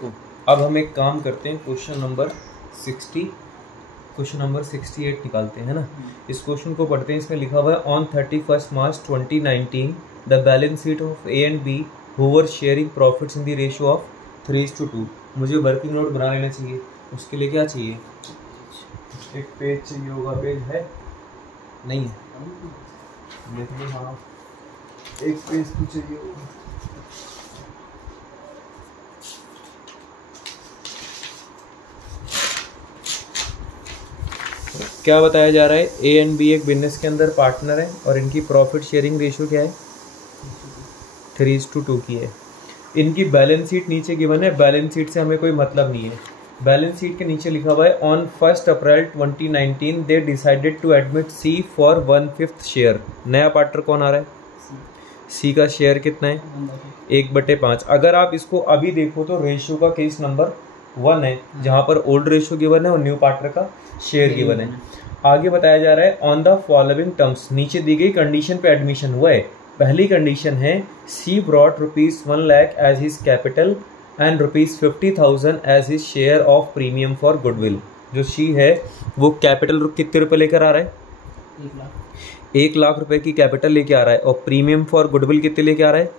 तो अब हम एक काम करते हैं, क्वेश्चन नंबर 68 निकालते हैं ना। इस क्वेश्चन को पढ़ते हैं। इसमें लिखा हुआ है on 31 March 2019 the balance sheet of A and B who were sharing profits in the ratio of 3:2। मुझे वर्किंग नोट बना लेना चाहिए। उसके लिए क्या चाहिए? एक पेज चाहिए होगा। पेज है नहीं है? हाँ, एक पेज तो चाहिए होगा। क्या बताया जा रहा है? ए एंड बी एक बिजनेस के अंदर पार्टनर है और इनकी प्रॉफिट शेयरिंग रेशियो क्या है? 3:2 की है। इनकी बैलेंस शीट नीचे गिवन है। बैलेंस शीट से हमें कोई मतलब नहीं है। बैलेंस शीट के नीचे लिखा हुआ है on 1 April 2019 they decided to admit C for 1/5 share. नया पार्टनर कौन आ रहा है? सी का शेयर कितना है? 1/5। अगर आप इसको अभी देखो तो रेशियो का केस नंबर 1 है, जहां पर ओल्ड रेशियो गिवन है और न्यू पार्टनर का शेयर गिवन है। आगे बताया जा रहा है ऑन द फॉलोइंग टर्म्स। नीचे दी गई कंडीशन पे एडमिशन हुआ है। पहली कंडीशन है C brought ₹1 lakh as his capital and ₹50,000 as his share of premium for goodwill. जो सी है वो कैपिटल कितने रुपए लेकर आ रहा है? 1 लाख रुपए की कैपिटल लेके आ रहा है और प्रीमियम फॉर गुडविल कितने लेके आ रहा है?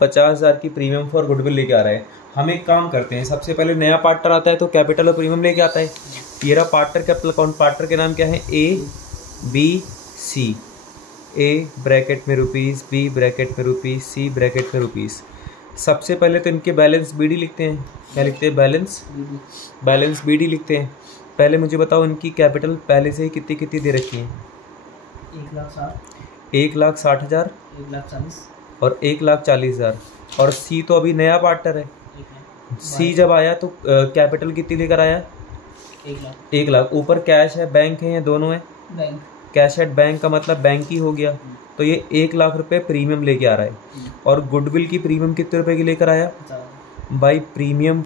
50,000 की प्रीमियम फॉर गुडविल लेके आ रहा है। हम एक काम करते हैं, सबसे पहले नया पार्टनर आता है तो कैपिटल और प्रीमियम लेके आता है। ये पार्टनर कैपिटल अकाउंट। पार्टनर के नाम क्या है? A B C. A bracket में रुपीस, बी ब्रैकेट में रुपीस, सी ब्रैकेट में रुपीस। सबसे पहले तो इनके बैलेंस बीडी लिखते हैं। क्या लिखते हैं? बैलेंस बीडी लिखते हैं। पहले मुझे बताओ इनकी कैपिटल पहले से ही कितनी कितनी दे रखी है? 1,60,000 और 1,40,000। और सी तो अभी नया पार्टनर है। सी जब आया तो कैपिटल कितनी लेकर आया? 1 लाख। ऊपर कैश है, बैंक है, या दोनों है? बैंक। कैश एट बैंक का मतलब बैंक ही हो गया। तो ये 1 लाख रुपए प्रीमियम लेके आ रहा है। और गुडविल की प्रीमियम कितने रुपए की लेकर आया? भाई प्रीमियम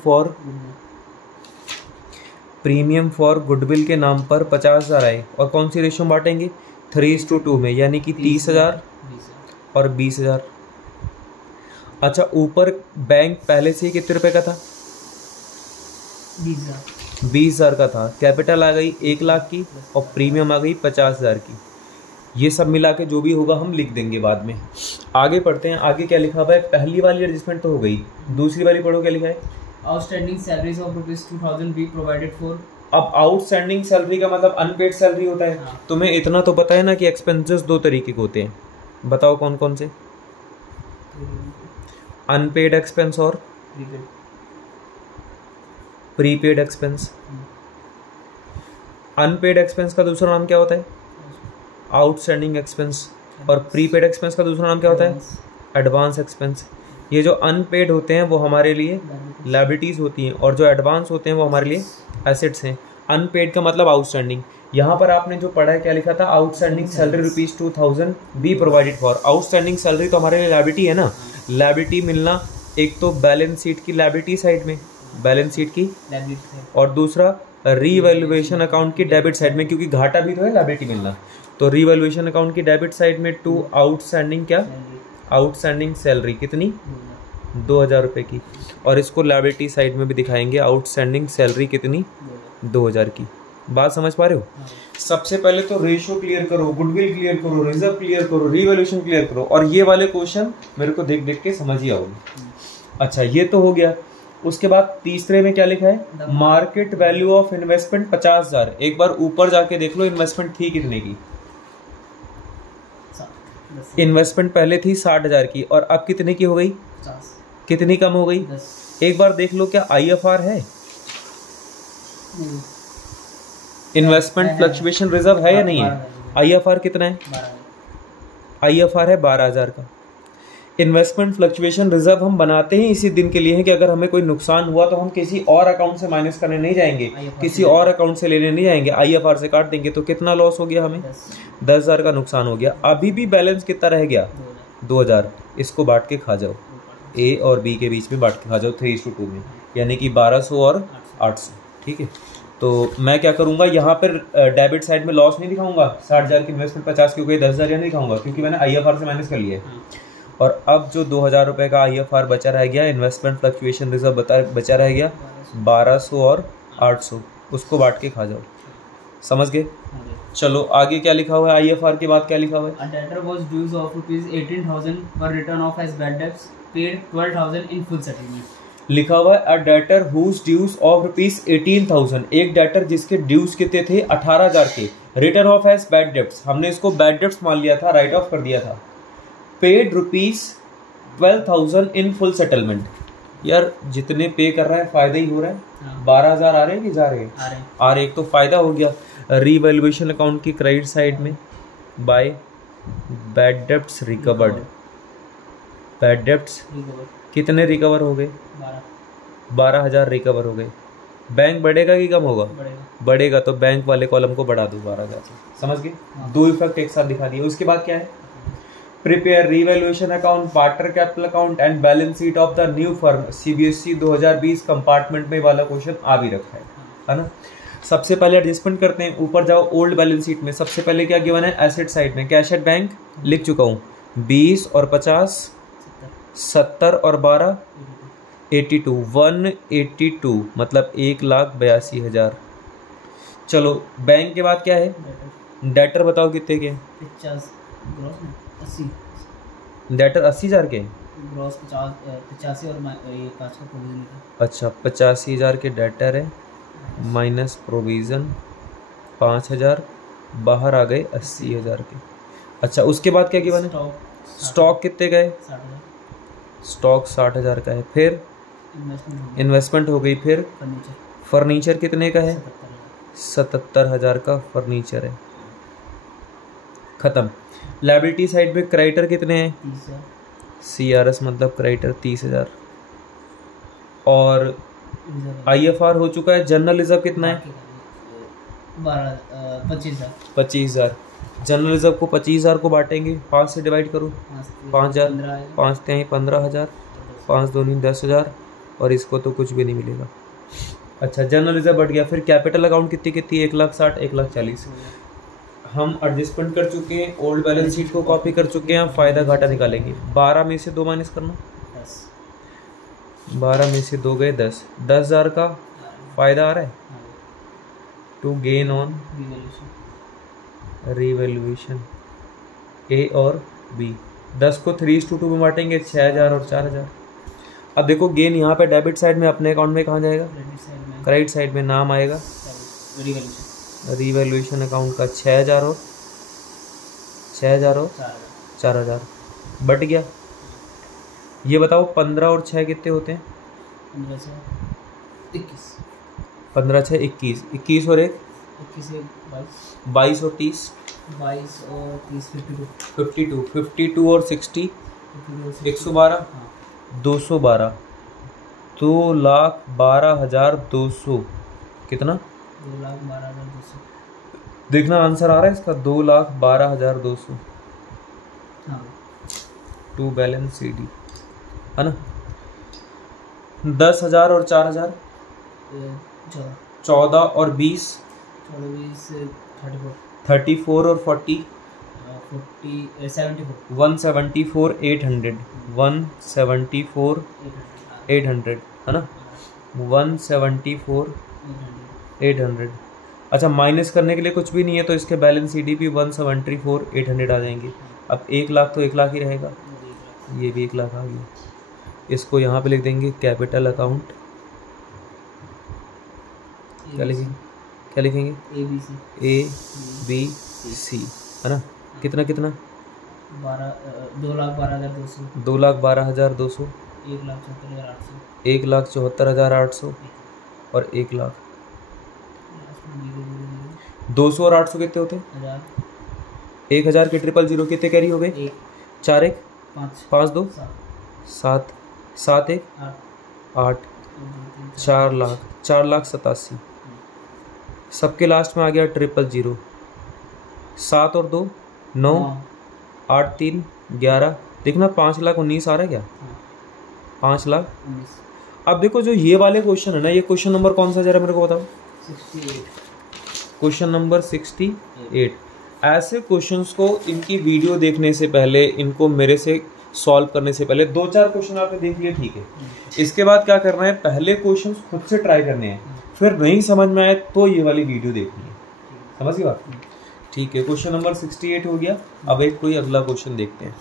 फॉर गुडविल के नाम पर 50,000 आए। और कौन सी रेशियो बांटेंगे? 3:2 में, यानी कि 30,000 और 20,000। अच्छा, ऊपर बैंक पहले से ही कितने रुपए का था? 20,000 का था। कैपिटल आ गई 1 लाख की और प्रीमियम आ गई 50,000 की। ये सब मिला के जो भी होगा हम लिख देंगे बाद में। आगे पढ़ते हैं। आगे क्या लिखा हुआ है? पहली वाली एडजस्टमेंट तो हो गई। दूसरी वाली पढ़ो, क्या लिखा है? Outstanding salaries of ₹2,000 be provided for. अब आउटस्टैंडिंग सैलरी का मतलब अनपेड सैलरी होता है। हाँ। तुम्हें इतना तो पता है ना कि एक्सपेंसेस 2 तरीके के होते हैं। बताओ कौन कौन से? अनपेड एक्सपेंस और प्रीपेड एक्सपेंस। अनपेड एक्सपेंस का दूसरा नाम क्या होता है? Outstanding expense. और प्रीपेड एक्सपेंस का दूसरा नाम क्या होता है? Advance expense. ये जो अनपेड होते हैं वो हमारे लिए लायबिलिटीज होती हैं और जो एडवांस होते हैं वो हमारे लिए एसेट्स हैं। अनपेड का मतलब आउटस्टैंडिंग। यहाँ पर आपने जो पढ़ा है क्या लिखा था? Outstanding salary ₹2,000 be provided for. Outstanding salary तो हमारे लिए लायबिलिटी है ना। लायबिलिटी मिलना एक तो बैलेंस शीट की लायबिलिटी साइड में, बैलेंस शीट की, और दूसरा रीवैल्यूएशन अकाउंट की डेबिट साइड में, क्योंकि घाटा भी तो है लायबिलिटी मिलना। तो रीवैल्यूएशन अकाउंट की डेबिट साइड में टू आउटस्टैंडिंग क्या? आउटस्टैंडिंग सैलरी कितनी? 2,000 रुपये की। और इसको लायबिलिटी साइड में भी दिखाएंगे, आउटस्टैंडिंग सैलरी कितनी? 2,000 की। बात समझ पा रहे हो? सबसे पहले तो रेशियो क्लियर करो, गुडविल क्लियर करो, रिजर्व क्लियर करो, रीवैल्यूएशन क्लियर करो। और ये वाले क्वेश्चन मेरे को देख देख के समझ ही आओगे। अच्छा, ये तो हो गया। उसके बाद तीसरे में क्या लिखा है? Market value of investment 50,000। एक बार ऊपर जाके देख लो इन्वेस्टमेंट थी कितने की। इन्वेस्टमेंट पहले थी 60,000 की और अब कितने की हो गई? 50। कितनी कम हो गई? 10। एक बार देख लो क्या IFR है? इन्वेस्टमेंट फ्लक्चुएशन रिजर्व है या नहीं है? IFR कितना है? IFR है 12,000 का। इन्वेस्टमेंट फ्लक्चुएशन रिजर्व हम बनाते ही इसी दिन के लिए है कि अगर हमें कोई नुकसान हुआ तो हम किसी और अकाउंट से माइनस करने नहीं जाएंगे, किसी और अकाउंट से लेने नहीं जाएंगे, IFR से काट देंगे। तो कितना लॉस हो गया? हमें 10,000 का नुकसान हो गया। अभी भी बैलेंस कितना रह गया? 2,000। इसको बांट के खा जाओ, ए और बी के बीच में बांट के खा जाओ 3:2 में, यानी कि 1200 और 800। ठीक है, तो मैं क्या करूंगा, यहाँ पर डेबिट साइड में लॉस नहीं दिखाऊंगा। 60,000 की इन्वेस्टमेंट 50 की हो गई, 10,000 नहीं दिखाऊंगा क्योंकि मैंने IFR से माइनस कर लिया है। और अब जो 2000 रुपये का IFR बचा रह गया, इन्वेस्टमेंट फ्लक्चुएशन रिजर्व बचा रह गया 1200 और 800, उसको बांट के खा जाओ। समझ गए? चलो आगे क्या लिखा हुआ है? IFR के बाद क्या लिखा हुआ है? A debtor was dues of ₹18,000 were written off as bad debts, paid 12,000 in full settlement. लिखा हुआ है a debtor whose dues of ₹18,000, एक डेटर जिसके ड्यूज कितने थे? 18,000 के, return of as bad debts, हमने इसको बैड डेब्ट्स मान लिया था, राइट ऑफ कर दिया था। Paid ₹12,000 in full settlement. यार जितने पे कर रहा है फायदा ही हो रहा है। 12,000 आ रहे हैं कि जा रहे हैं? आ रहे, एक तो फायदा हो गया। रीवैल्यूएशन अकाउंट की क्रेडिट साइड में by bad debts recovered, bad debts कितने रिकवर हो गए? 12,000 रिकवर हो गए। बैंक बढ़ेगा कि कम होगा? बढ़ेगा, तो बैंक वाले कॉलम को बढ़ा दो 12,000 से। समझ गए? दो इफेक्ट एक साथ दिखा दिए। उसके बाद क्या है? Prepare revaluation account, barter capital account and balance sheet of the new firm. CBSE 2020 compartment में वाला क्वेश्चन आ भी रखा है ना। सबसे पहले एडजस्टमेंट करते हैं, ऊपर जाओ ओल्ड बैलेंस शीट में। सबसे पहले क्या गिवन है? एसेट साइड में कैश एट बैंक लिख चुका हूँ, 20 और 50, 70 और 12, 82, 182 मतलब 1,82,000। चलो बैंक के बाद क्या है? डेटर बताओ कितने के? डेटर 80,000 के, ग्रॉस 85 और ये 5 का प्रोविजन। अच्छा 85,000 के डेटर है, माइनस प्रोविजन 5,000, बाहर आ गए 80,000 के। अच्छा उसके बाद क्या गिवन है? स्टॉक कितने का है? 60,000। स्टॉक 60,000 का है। फिर इन्वेस्टमेंट हो गई। फिर फर्नीचर कितने का है? 77,000 का फर्नीचर है। खत्म। लायबिलिटी साइड में क्रेडिटर कितने हैं? 30,000। CRS मतलब क्रेडिटर 30,000। और IFR हो चुका है। जनरल रिजर्व कितना है? 25,000। जनरल रिजर्व को 25,000 को बांटेंगे, 5 से डिवाइड करो, 5,000, 5 तिहाई 15,000, 5 दूनी 10,000, और इसको तो कुछ भी नहीं मिलेगा। अच्छा जनरल रिजर्व बढ़ गया। फिर कैपिटल अकाउंट कितनी कितनी? 1,60,000, 1,40,000। हम एडजस्टमेंट कर चुके हैं, ओल्ड बैलेंस शीट को कॉपी कर चुके हैं, फायदा घाटा निकालेंगे। 12 में से 2 माइनस करना, 12 में से 2 गए 10, 10,000 का फायदा आ रहा है। To gain on revaluation A और B, 10 को 3:2 में बांटेंगे, 6,000 और 4,000। अब देखो गेन यहाँ पे डेबिट साइड में अपने अकाउंट में कहाँ जाएगा? क्रेडिट साइड में नाम आएगा रिवैल्यूएशन अकाउंट का 6,000 और 4,000 बट गया। ये बताओ 15 और 6 कितने होते हैं? 15 6 21, 21 और 1 22 और 30, 52, 52 और 60 112, 212, 2,12,200। कितना? 2,12,200। देखना आंसर आ रहा है इसका, 2,12,200। टू बैलेंस CD है ना। 10,000 और 4,000, 14 और 20, 34 और 40, 174, 800, 174, 800 है ना, 174, 800। अच्छा माइनस करने के लिए कुछ भी नहीं है, तो इसके बैलेंस CD भी 174, 800 आ जाएंगे। अब 1 लाख तो 1 लाख ही रहेगा, ये भी 1 लाख आ गया। इसको यहाँ पे लिख देंगे कैपिटल अकाउंट। क्या लिखेंगे? क्या लिखेंगे? ABC है ना। कितना कितना? 2,12,200, 2,12,200, 1,74,800, 1,74,800 और 1 लाख। 200 और 800 कितने होते हैं? 1,000 के 000 कितने कैरी हो गए? 4 1 5 2 7 7 1 8, 4 लाख, 4,87,000। सबके लास्ट में आ गया 000। 7 और 2 9, 8 3 11। देखना 5,19,000 आ रहा है क्या? 5,19,000। अब देखो जो ये वाले क्वेश्चन है ना, ये क्वेश्चन नंबर कौन सा जरा मेरे को बताओ? 68। Question number 68। ऐसे क्वेश्चंस को इनकी वीडियो देखने से पहले इनको मेरे से सॉल्व करने से पहले 2-4 क्वेश्चन आपने देख लिए, ठीक है। इसके बाद क्या करना है, पहले क्वेश्चन खुद से ट्राई करने हैं, फिर नहीं समझ में आए तो ये वाली वीडियो देखनी है, समझ गई बात? ठीक है, क्वेश्चन नंबर 68 हो गया। अब एक कोई अगला क्वेश्चन देखते हैं।